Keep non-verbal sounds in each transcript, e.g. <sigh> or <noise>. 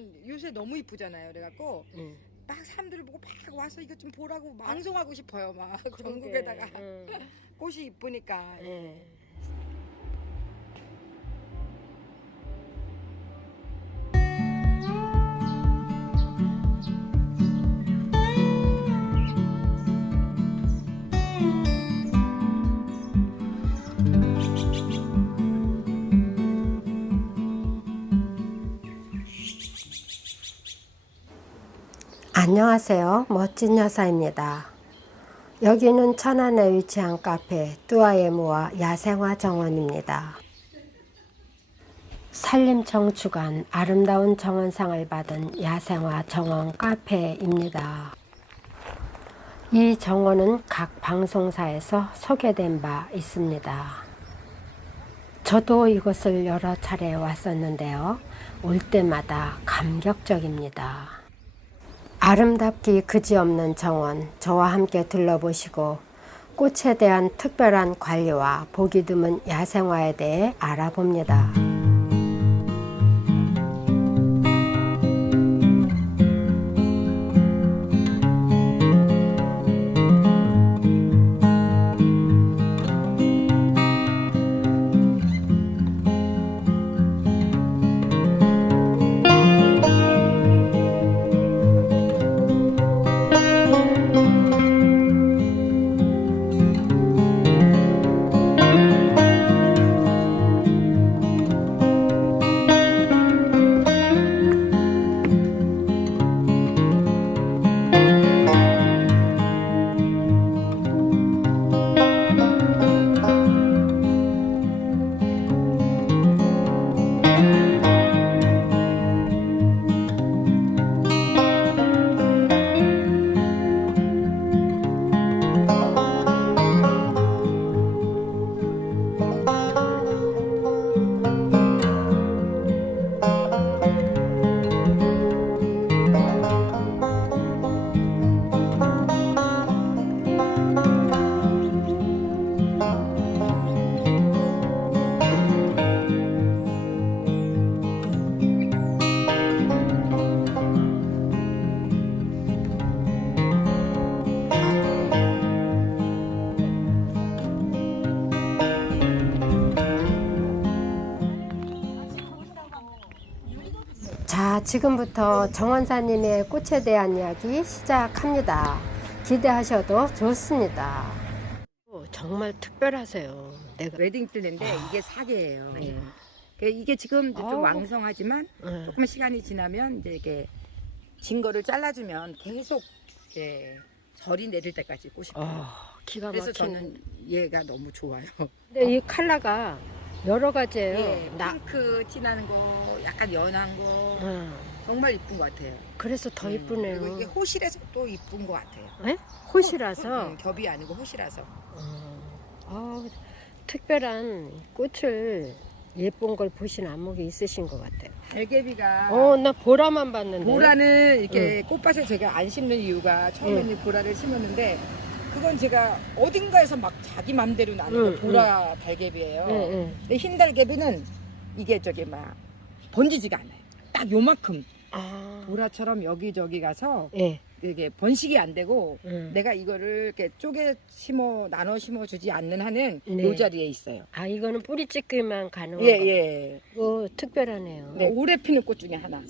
저는 요새 너무 이쁘잖아요. 그래갖고 응. 막 사람들 보고 막 와서 이것 좀 보라고 방송하고 싶어요. 막 그러게. 전국에다가 응. 꽃이 이쁘니까. 예. 안녕하세요. 멋진 여사입니다. 여기는 천안에 위치한 카페 뚜아예무와 야생화 정원입니다. 산림청 주관 아름다운 정원상을 받은 야생화 정원 카페입니다. 이 정원은 각 방송사에서 소개된 바 있습니다. 저도 이곳을 여러 차례 왔었는데요. 올 때마다 감격적입니다. 아름답기 그지없는 정원 저와 함께 둘러보시고 꽃에 대한 특별한 관리와 보기 드문 야생화에 대해 알아봅니다. 자, 지금부터 정원사님의 꽃에 대한 이야기 시작합니다. 기대하셔도 좋습니다. 정말 특별하세요. 내가 웨딩 뜰인데 이게 사계예요. 예. 그 이게 지금 좀. 왕성하지만 응. 조금 시간이 지나면 이제 이게 진 거를 잘라주면 계속 이제 절이 내릴 때까지 꽃이 피어요. 어, 기가 그래서 막히는. 저는 얘가 너무 좋아요. 근데 이 컬러가 여러 가지예요. 예, 나, 핑크 진한 거, 약간 연한 거 응. 정말 이쁜 것 같아요. 그래서 더 음, 이쁘네요. 그리고 이게 호실에서 또 이쁜 것 같아요. 예? 호시라서. 음, 겹이 아니고 호실라서. 어, 아, 특별한 꽃을 예쁜 걸 보신 안목이 있으신 것 같아요. 달개비가 어, 나 보라만 봤는데. 보라는 이렇게 꽃밭에 제가 안 심는 이유가 처음에는 보라를 심었는데 그건 제가 어딘가에서 막 자기 맘대로 나는 응, 거 보라 달개비예요. 예, 예. 근데 흰 달개비는 이게 저기 막 번지지가 않아요. 딱 요만큼 아, 보라처럼 여기저기 가서 예. 이게 번식이 안 되고 음. 내가 이거를 이렇게 쪼개 심어 나눠 심어 주지 않는 한은 네. 요 자리에 있어요. 아, 이거는 뿌리 찢기만 가능한 예, 거. 예. 이거 특별하네요. 네, 오래 피는 꽃 중에 하나.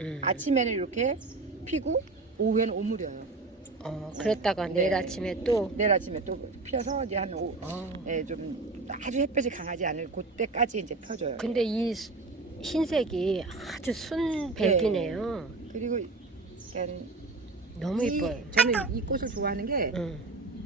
음. 아침에는 이렇게 피고 오후에는 오므려요. 어, 그랬다가 내일 네. 아침에 또. 내일 아침에 또 피어서 이제 한 오, 어. 예, 좀 아주 햇볕이 강하지 않을 그때까지 이제 펴줘요. 근데 이 수- 흰색이 아주 순백이네요. 그리고 약간 너무 이- 이뻐요. 저는 이 꽃을 좋아하는 게 응.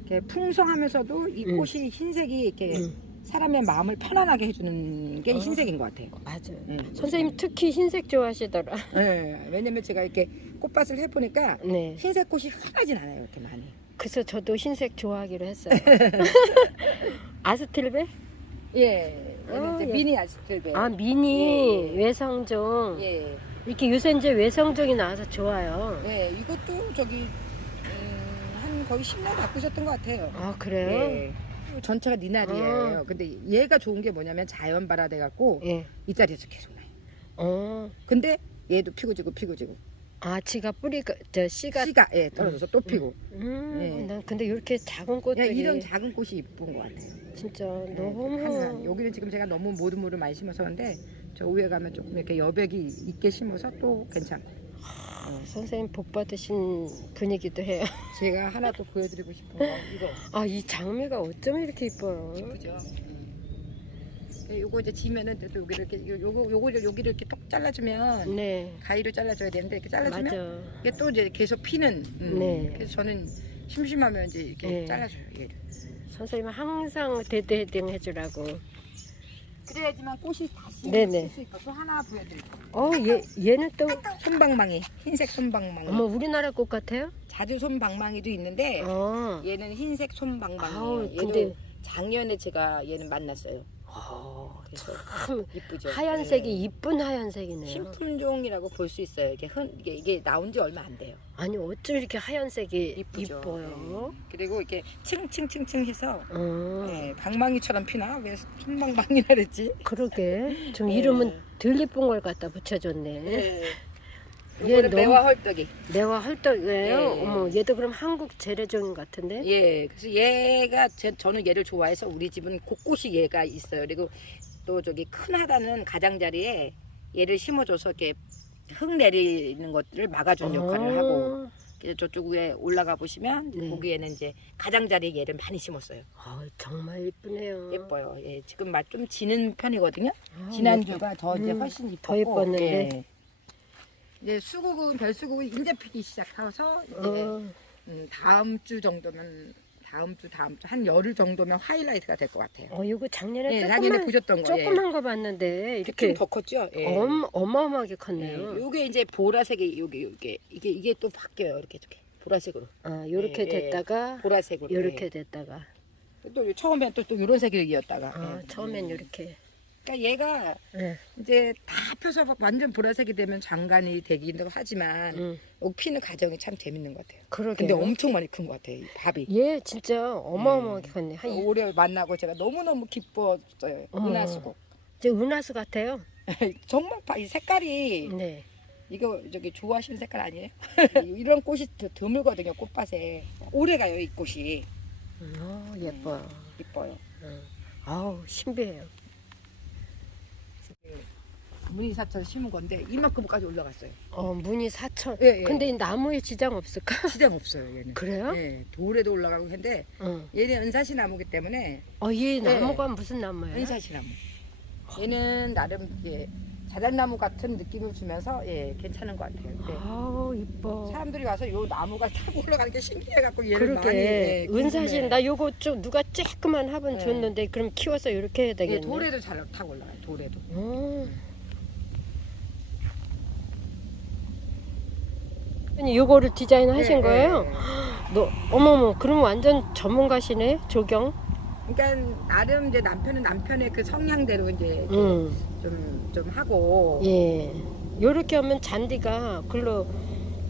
이렇게 풍성하면서도 이 음. 꽃이 흰색이 이렇게 응. 사람의 마음을 편안하게 해주는 게 어. 흰색인 것 같아요. 맞아요. 음. 선생님 특히 흰색 좋아하시더라. 예, 왜냐면 제가 이렇게 꽃밭을 해보니까 네. 흰색 꽃이 흔하진 않아요, 이렇게 많이. 그래서 저도 흰색 좋아하기로 했어요. <laughs> <laughs> 아스틸베? 예, 어, 이제 예. 미니 아스트베. 아 미니 예, 예. 외성종. 예, 이렇게 요새 이제 외성종이 나와서 좋아요. 예, 이것도 저기 음, 한 거의 10년 바꾸셨던 것 같아요. 아 그래요? 예. 전체가 니날이에요. 어. 근데 얘가 좋은 게 뭐냐면 자연 발화돼 갖고 예. 이 자리에서 계속 나요. 어. 근데 얘도 피고 지고 피고 지고. 아 지가 뿌리가 저 씨가 씨가 예, 떨어져서 또 피고. 음, 네. 난 근데 이렇게 작은 그냥 꽃들이 이런 작은 꽃이 이쁜 것 같아요. 진짜 네, 너무 하늘하늘. 여기는 지금 제가 너무 모두모두 많이 심어서는데 저 위에 가면 조금 이렇게 여백이 있게 심어서 또 괜찮고. 어, 선생님 복 받으신 분이기도 해요. <laughs> 제가 하나 또 보여드리고 싶은 거 이거 아 이 장미가 어쩜 이렇게 이뻐요? 이쁘죠? 네, 요거 이제 지면은 또 여기를 이렇게 요- 요거 요거를 여기를 이렇게 톡 잘라주면 네, 가위로 잘라줘야 되는데 이렇게 잘라주면 맞아. 이게 또 이제 계속 피는. 음. 네. 그래서 저는 심심하면 이제 이렇게 네. 잘라줘요. 얘를. 선생님 항상 대대대응 해주라고. 그래야지만 꽃이 다시 네네. 필수 있고 또 하나 보여드릴게요. 어, 얘 얘는 또 손방망이 흰색 손방망이. 어머 우리나라 꽃 같아요? 자주 손방망이도 있는데 어. 얘는 흰색 손방망이. 아우, 얘도 근데- 작년에 제가 얘는 만났어요. 어, 그래서 참 이쁘죠. 하얀색이 네. 이쁜 하얀색이네요. 신품종이라고 볼 수 있어요. 이게 흔 이게, 이게 나온 지 얼마 안 돼요. 아니 어쩜 이렇게 하얀색이 이쁘죠. 이뻐요? 네. 그리고 이렇게 층층층층해서 어, 네, 방망이처럼 피나 왜 손방망이라 그랬지? 그러게. <laughs> 좀 네. 이름은 덜 이쁜 걸 갖다 붙여줬네. 네. 얘 너무- 매화 헐떡이. 내와 헐떡이에요. 네. 어머 얘도 그럼 한국 재래종 같은데? 예, 그래서 얘가 제, 저는 얘를 좋아해서 우리 집은 곳곳이 얘가 있어요. 그리고 또 저기 큰 하단은 가장자리에 얘를 심어줘서 이렇게 흙 내리는 것들을 막아주는 역할을 하고 어. 그래서 저쪽 위에 올라가 보시면 네. 거기에는 이제 가장자리에 얘를 많이 심었어요. 아, 정말 이쁘네요. 예뻐요. 예, 지금 맛 좀 지는 편이거든요. 아, 지난주가 더 이제 음, 훨씬 이뻤고 더 이뻤는데. 예. 이제 수국은 별수국은 이제 피기 시작해서 이제 어, 음, 다음 주 정도면 다음 주 다음 주 한 열흘 정도면 하이라이트가 될 것 같아요. 어, 이거 작년에 예, 작년에 조금만 보셨던 거. 조그만 거 봤는데 이렇게 좀더 컸죠. 예. 엄, 어마어마하게 예. 컸네요. 요게 이제 보라색이 요게 요게 이게 이게 또 바뀌어요. 이렇게 이렇게 보라색으로 아, 요렇게 예, 예. 됐다가 보라색으로. 요렇게 됐다가 예. 또 처음엔 또, 또 이런 색이었다가. 아, 예. 처음엔 요렇게 그러니까 얘가 예. 이제 다 펴서 완전 보라색이 되면 장관이 되기도 하지만 음, 피는 과정이 참 재밌는 것 같아요. 그러게 근데 엄청 많이 큰 것 같아요. 이 밥이. 얘 진짜 어마어마하게 컸네 한 이- 올해 만나고 제가 너무너무 기뻤어요. 어머. 은하수고. 이제 은하수 같아요 <laughs> 정말 봐, 이 색깔이 네 이거 저기 좋아하시는 색깔 아니에요? <laughs> 이런 꽃이 드- 드물거든요. 꽃밭에. 오래 가요, 이 꽃이. 음, 어, 예뻐요 이뻐요. 음. 아우 신비해요 문이사철 심은 건데 이만큼까지 올라갔어요. 어 문이 사천 예, 예. 근데 이 나무에 지장 없을까 <laughs> 지장 없어요, 얘는. 그래요 예, 돌에도 올라가고 했는데 응. 얘는 은사시 나무기 때문에 어이 네. 나무가 무슨 나무예요 은사시 나무. 얘는 나름 예, 자작나무 같은 느낌을 주면서 예, 괜찮은 것 같아요. 네. 아우 이뻐 사람들이 와서 요 나무가 <laughs> 타고 올라가는 게 신기해갖고 얘를 그러게 많이 예, 은사실 궁금해. 나 요거 좀 누가 쬐끄만 화분 네. 줬는데 그럼 키워서 이렇게 해야 예, 되겠네 돌에도 잘 타고 올라가요. 돌에도. 음. 아니 요거를 디자인 하신 예, 거예요? 예, 예. 너 어머머 그럼 완전 전문가시네 조경 그러니까 나름 이제 남편은 남편의 그 성향대로 이제 음. 좀, 좀 하고 예 요렇게 하면 잔디가 글로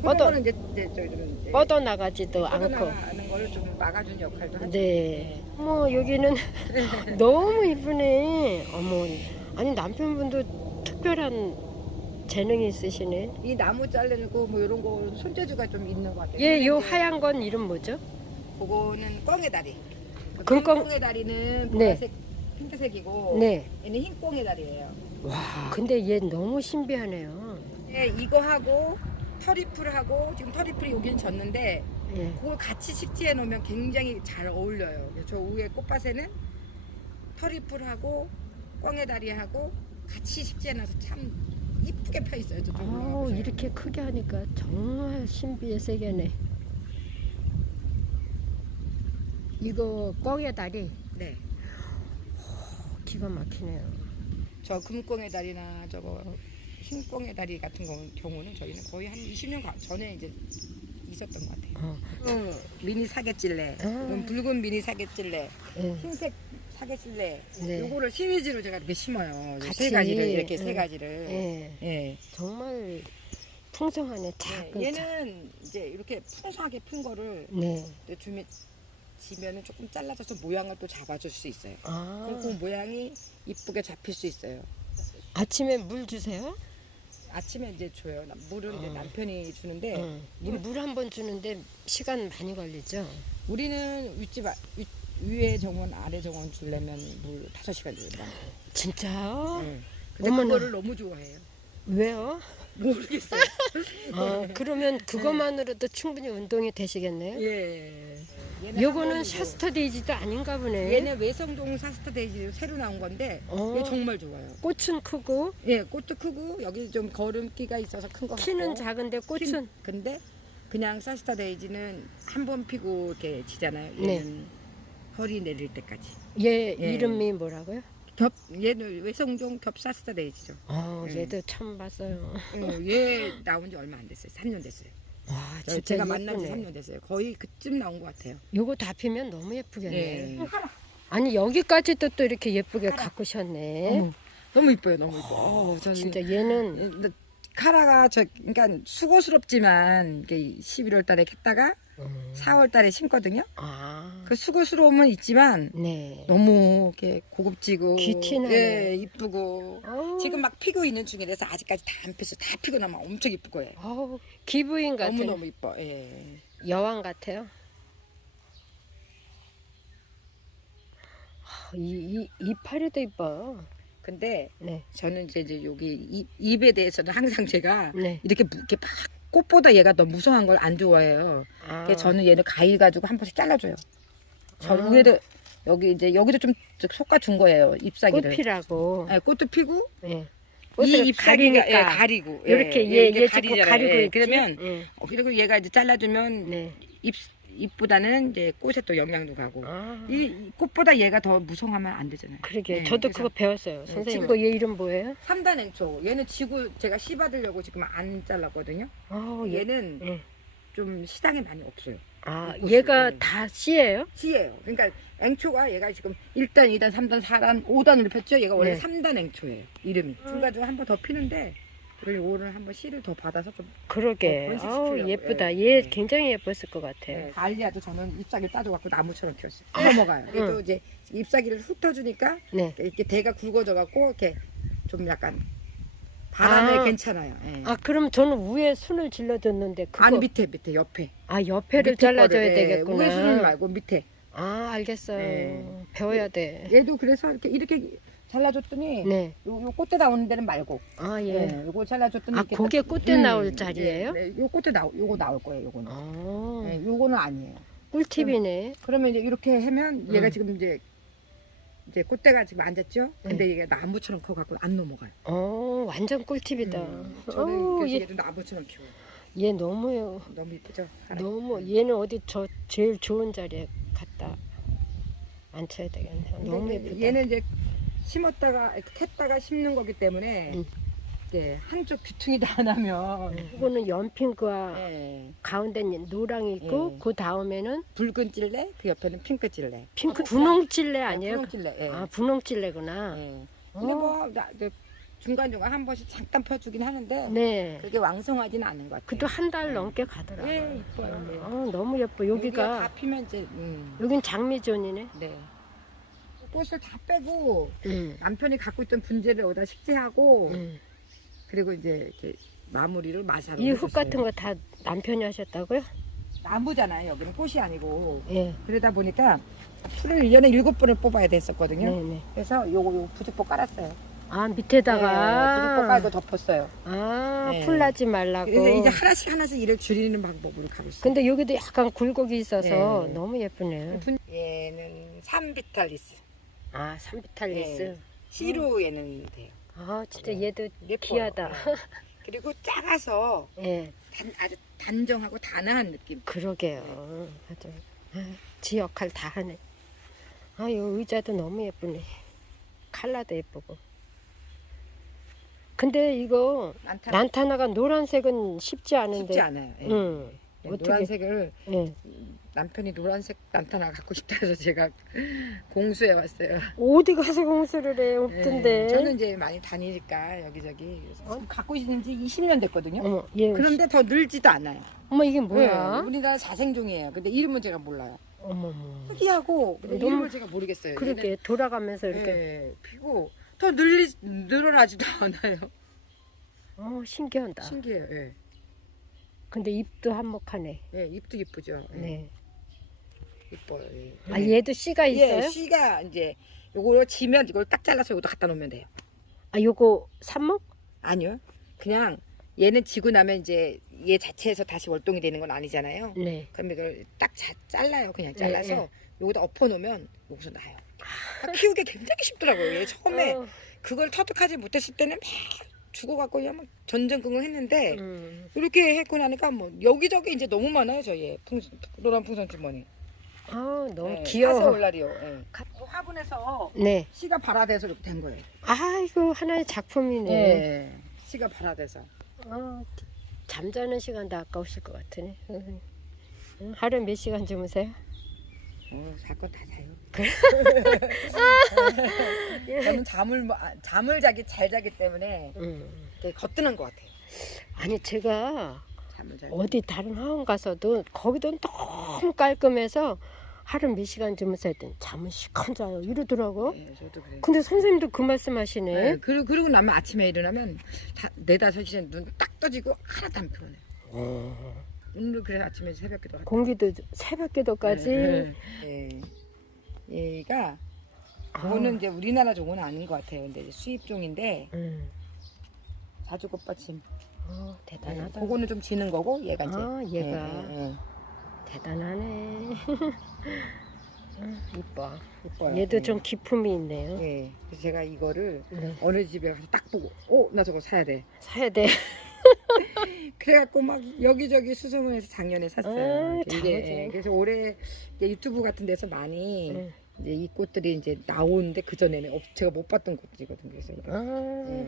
뻗어 이제, 이제 저기 좀 이제 뻗어 나가지도 않고 뻗어나가는 거를 좀 막아주는 역할도 하죠. 네 어머 여기는 <laughs> 너무 이쁘네 어머 아니 남편분도 특별한 재능이 있으시네 이 나무 자르고 뭐 이런 거 손재주가 좀 있는 것 같아요. 예요 근데 하얀 건 이름 뭐죠? 그거는 꽝의 다리. 꽝- 꽝의 다리는 네. 보라색 핑크색이고 네 얘는 흰 꽝의 다리예요. 와 근데 얘 너무 신비하네요 예, 이거 하고 터리풀 하고 지금 터리풀이 여기는 졌는데 예. 그걸 같이 식지해 놓으면 굉장히 잘 어울려요. 저 위에 꽃밭에는 터리풀하고 꽝의 다리하고 같이 식지해 놔서 참 이쁘게 펴 있어요. 저쪽 아우 올라가보세요. 이렇게 크게 하니까 정말 신비의 세계네. 이거 꽝의 다리 네. 기가 막히네요. 저 금꽁의 다리나 저거 흰꽁의 다리 같은 거- 경우는 저희는 거의 한 20년 가- 전에 이제 있었던 것 같아요. 어. 음, 미니 사계찔레, 아. 음, 붉은 미니 사계찔레, 예. 흰색 사계찔레. 네. 요거를 시리즈로 제가 이렇게 심어요. 같이. 세 가지를 이렇게 세 음. 가지를. 예. 예. 정말 풍성하네. 네, 작은 작. 얘는 이제 이렇게 풍성하게 핀 거를 네. 또 주면 지면은 조금 잘라줘서 모양을 또 잡아줄 수 있어요. 아 그리고 그 모양이 이쁘게 잡힐 수 있어요. 아침에 물 주세요? 아침에 이제 줘요. 나- 물은 이제 어. 남편이 주는데 응. 물한 번 주는데 시간 많이 걸리죠. 우리는 윗집 아- 위, 위에 정원 아래 정원 주려면 물 다섯 시간 줘요. 진짜요? 응. 근데 어머나. 그거를 너무 좋아해요. 왜요? 모르겠어요. 아, 그러면 그것만으로도 충분히 운동이 되시겠네요. 예. 얘는 요거는 한 번이고. 샤스타 데이지도 아닌가 보네. 얘는 외성동 사스타 데이지 새로 나온 건데 어. 얘 정말 좋아요. 꽃은 크고 예, 꽃도 크고 여기 좀 거름기가 있어서 큰 거 같고. 키는 작은데 꽃은 킨- 근데 그냥 사스타 데이지는 한 번 피고 이렇게 지잖아요. 네. 얘는 허리 내릴 때까지. 얘 예. 이름이 뭐라고요? 겹 얘는 외성종 겹 사스타 데이지죠. 어, 음. 얘도 처음 봤어요. 어, 얘 나온 지 얼마 안 됐어요. 3년 됐어요. 와, 저- 진짜 제가 만난 지 예쁘네. 3년 됐어요. 거의 그쯤 나온 것 같아요. 요거 다 피면 너무 예쁘겠네. 예. 아니 여기까지도 또 이렇게 예쁘게 가꾸셨네. 어머, 너무 이뻐요. 너무 이뻐. 어, 저는 진짜 얘는 예, 근데 카라가 저 그러니까 수고스럽지만 이게 11월 달에 캤다가 음. 4월 달에 심거든요. 아, 그 수고스러움은 있지만 네. 너무 이렇게 고급지고 귀티나네. 예, 이쁘고 아우, 지금 막 피고 있는 중이라서 아직까지 다 안 폈어. 다 피고 나면 엄청 이쁠 거예요. 아우, 기부인 같은 너무 너무 이뻐. 예. 여왕 같아요. 아, 이, 이, 이파리도 이뻐. 근데 네, 저는 이제, 이제 여기 입, 입에 대해서는 항상 제가 네. 이렇게 무- 이렇게 막 꽃보다 얘가 더 무성한 걸 안 좋아해요. 아, 그래서 저는 얘는 가위 가지고 한 번씩 잘라줘요. 저 아. 위에도 여기 이제 여기도 좀 솎아 준 거예요 잎사귀를. 꽃피라고. 예, 꽃도 피고 네. 이 잎사귀가 가리니까 예, 가리고 이렇게 예, 얘, 이렇게 얘 찍고 가리잖아요. 가리고 예, 있지. 그러면 예. 어, 그리고 얘가 이제 잘라주면 네. 잎 잎보다는 이제 꽃에 또 영향도 가고 아, 이, 이 꽃보다 얘가 더 무성하면 안 되잖아요. 그러게. 네, 저도 그래서- 예, 그거 배웠어요. 네, 선생님. 지금- 이거 얘 이름 뭐예요? 삼단행초 얘는 지구 제가 씨 받으려고 지금 안 잘랐거든요. 아, 얘. 얘는 예. 좀 시장에 많이 없어요. 아, 꽃이, 얘가 네. 다 씨예요? 씨예요. 그러니까 앵초가 얘가 지금 1단, 2단, 3단, 4단, 5단으로 폈죠. 얘가 원래 네. 3단 앵초예요. 이름이. 중간중간 한 번 더 피는데 그리고 오늘 한번 씨를 더 받아서 좀 그러게. 어, 아우, 번식시키려고. 예쁘다. 예. 얘 네. 굉장히 예뻤을 것 같아요. 네, 알리아도 저는 잎사귀를 따줘갖고 나무처럼 키웠어요. 넘어가요. 그래도 이제 잎사귀를 훑어주니까 네. 이렇게 대가 굵어져갖고 이렇게 좀 약간 바람에 아. 괜찮아요. 예. 아, 그럼 저는 위에 순을 질러줬는데 그거 아니 밑에 밑에 옆에 아, 옆에를 밑에 잘라줘야 거를, 예, 되겠구나. 위에 수는 말고 밑에 아, 알겠어요. 네. 배워야 돼. 얘도 그래서 이렇게 이렇게 잘라줬더니 네. 요, 요 꽃대 나오는 데는 말고 아, 예. 예. 요거 잘라줬더니 아, 이렇게 그게 딱- 꽃대 음, 나올 자리예요? 네, 네. 요 꽃대 나오 요거 나올 거예요 요거는 아, 예, 요거는 아니에요 꿀팁이네. 그러면 이제 이렇게 하면 얘가 음. 지금 이제 이제 꽃대가 지금 앉았죠 근데 얘가 나무처럼 커 갖고 안 넘어가요 어, 완전 꿀팁이다. 음, 저는 어우, 그래서 얘, 얘도 나무처럼 키워요 얘 너무, 너무 이쁘죠 너무, 얘는 어디 저 제일 좋은 자리에 갖다 앉혀야 되겠네. 너무 근데 예쁘다. 얘는 이제 심었다가 캤다가 심는 거기 때문에 음. 이제 한쪽 귀퉁이 다 나면 이거는 연핑크와 예. 가운데는 노랑이 있고 예. 그 다음에는 붉은 찔레 그 옆에는 핑크 찔레 핑크 분홍 찔레 아니에요? 분홍 찔레 예. 아 분홍 찔레구나. 예. 어. 근데 뭐 나, 저 중간 중간 한 번씩 잠깐 펴주긴 하는데 네. 그렇게 왕성하지는 않은 것 같아요. 그도 한 달 넘게 가더라고요. 예, 이뻐요. 네. 아, 너무 예뻐. 여기가 다 여기가 피면 이제 음, 여긴 장미존이네. 네. 꽃을 다 빼고 음. 남편이 갖고 있던 분재를 여기다 식재하고 음. 그리고 이제 이렇게 마무리를 마사로 이 흙 해줬어요. 같은 거 다 남편이 하셨다고요? 나무잖아요. 여기는 꽃이 아니고 예. 그러다 보니까 풀을 1년에 일곱 번을 뽑아야 됐었거든요. 네네. 그래서 요거 요 부직포 깔았어요. 아 네, 부직포 밑에다가 깔고 덮었어요. 아 네. 풀나지 말라고. 그래서 이제 하나씩 하나씩 일을 줄이는 방법으로 가고 있어요. 근데 여기도 약간 굴곡이 있어서 네. 너무 예쁘네요. 분- 얘는 삼비탈리스. 아 삼비탈리스. 네. 시루 얘는 돼요. 아 진짜 얘도 예뻐요. 귀하다. 네. 그리고 작아서 <laughs> 예. 단, 아주 단정하고 단아한 느낌. 그러게요. 아주 아, 지 역할 다 하네. 아유 의자도 너무 예쁘네. 칼라도 예쁘고. 근데 이거 난타 란타나가 노란색은 쉽지 않은데. 쉽지 않아요. 예. 응. 예, 어떻게- 노란색을 예. 남편이 노란색 난타나 갖고 싶다 해서 제가 <laughs> 공수해 왔어요. 어디 가서 공수를 해 없던데. 예, 저는 이제 많이 다니니까 여기저기 그래서 갖고 있는 지 20년 됐거든요. 어머, 얘. 그런데 더 늘지도 않아요. 어머 이게 뭐야? 예, 우리나라 자생종이에요. 근데 이름은 제가 몰라요. 어머머. 특이하고 근데 너무- 이름을 제가 모르겠어요. 그렇게 돌아가면서 얘는, 이렇게. 예, 피고 더 늘리 늘어나지도 <laughs> 않아요. 어 신기하다. 신기해요. 예. 근데 입도 한몫하네. 예, 입도 이쁘죠. 예. 네. 이뻐요. 예. 아 얘도 씨가 예, 있어요? 씨가 이제 요거 지면 이걸 딱 잘라서 여기다 갖다 놓으면 돼요. 아 요거 삽목? 아니요. 그냥 얘는 지고 나면 이제 얘 자체에서 다시 월동이 되는 건 아니잖아요. 네. 그럼 이걸 딱 자, 잘라요. 그냥 예, 잘라서 예. 여기다 엎어 놓으면 여기서 나요. 아, 키우기 굉장히 쉽더라고요. 얘 처음에 어, 그걸 터득하지 못했을 때는 막 죽어갖고 그냥 막 전전긍긍 했는데 음. 이렇게 했고 나니까 뭐 여기저기 이제 너무 많아요. 저희 풍 노란 풍선 주머니. 아 너무 네, 귀여워. 예. 가- 화분에서 네. 씨가 발화돼서 이렇게 된 거예요. 아이고 하나의 작품이네. 예. 씨가 발화돼서. 아, 잠자는 시간도 아까우실 것 같으네. 응. 응, 하루 몇 시간 주무세요? 어, 사건 다 자요. 저는 <laughs> 잠을 뭐- 아, 잠을 자기 잘 자기 때문에 응. 되게 거뜬한 것 같아요. 아니 제가 잠을 잘. 어디 다른 하원 가서도 거기도 너무 깔끔해서 하루 몇 시간 주무세요 했더니 잠은 시커 자요 이러더라고. 예, 저도 그래요. 근데 선생님도 그 말씀하시네. 네, 그리고 그러고 나면 아침에 일어나면 다 네 다섯 시에 눈 딱 떠지고 하나도 안 피곤해요. 어, 오늘 그래서 아침에 새벽 기도 하고. 공기도 새벽 기도까지. 네, 네. 얘가 아, 이거는 이제 우리나라 종은 아닌 것 같아요. 근데 이제 수입종인데 음. 자주꽃받침. 어, 네, 대단하다. 그거는 좀 지는 거고 얘가 이제. 아, 얘가 예, 예, 예. 대단하네. 음, <laughs> 이뻐. 이뻐요. 얘도 예. 좀 기품이 있네요. 예. 그래서 제가 이거를 네. 어느 집에 가서 딱 보고, 어, 나 저거 사야 돼. 사야 돼. <laughs> 그래갖고 막 여기저기 수소문 해서 작년에 샀어요. 아, 이게, 잘하지. 예, 그래서 올해 이제 유튜브 같은 데서 많이 응. 이제 이 꽃들이 이제 나오는데 그 전에는 없- 제가 못 봤던 꽃이거든요. 그래서 이거. 아, 예.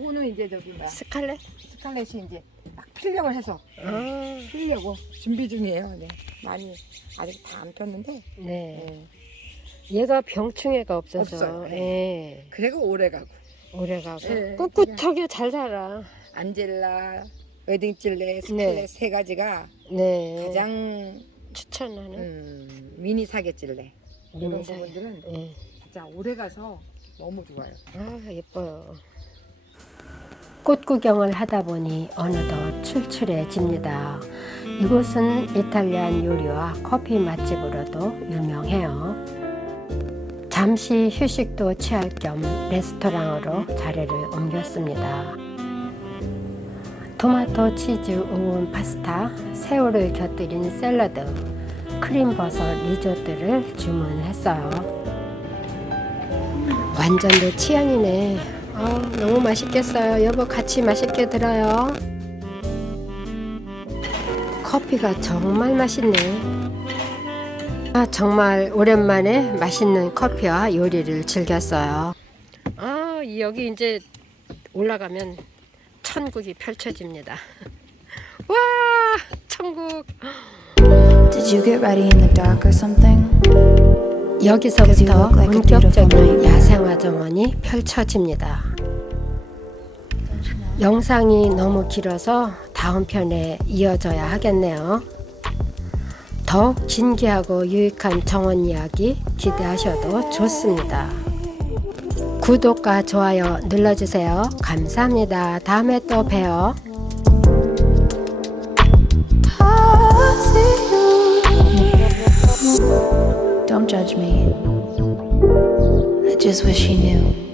이거는 이제 저기 뭐 스칼렛? 스칼렛이 이제 막 피려고 해서 아, 피려고 준비 중이에요. 네. 많이 아직 다 안 폈는데. 네. 예. 얘가 병충해가 없어서. 없어요. 예. 그리고 오래 가고 오래 가고. 예, 꿋꿋하게 잘 살아. 안젤라, 웨딩찔레, 스칼렛 세 가지가 네. 가장 추천하는 음, 미니 사계찔레 이런 미니. 부분들은 예. 진짜 오래 가서 너무 좋아요. 아, 예뻐요. 꽃 구경을 하다 보니 어느덧 출출해집니다. 이곳은 이탈리안 요리와 커피 맛집으로도 유명해요. 잠시 휴식도 취할 겸 레스토랑으로 자리를 옮겼습니다. 토마토 치즈 우은 파스타, 새우를 곁들인 샐러드, 크림버섯 리조트를 주문했어요. 완전 내 취향이네. 아, 너무 맛있겠어요. 여보 같이 맛있게 들어요. 커피가 정말 맛있네. 아, 정말 오랜만에 맛있는 커피와 요리를 즐겼어요. 아, 여기 이제 올라가면 천국이 펼쳐집니다. <laughs> 와, 천국. Did you get ready in the dark or something? 여기서부터 본격적인. 야생화 정원이 펼쳐집니다. 영상이 너무 길어서 다음 편에 이어져야 하겠네요. 더욱 진기하고 유익한 정원 이야기 기대하셔도 좋습니다. 구독과 좋아요 눌러주세요. 감사합니다. 다음에 또 봬요. Don't judge me. I just wish he knew.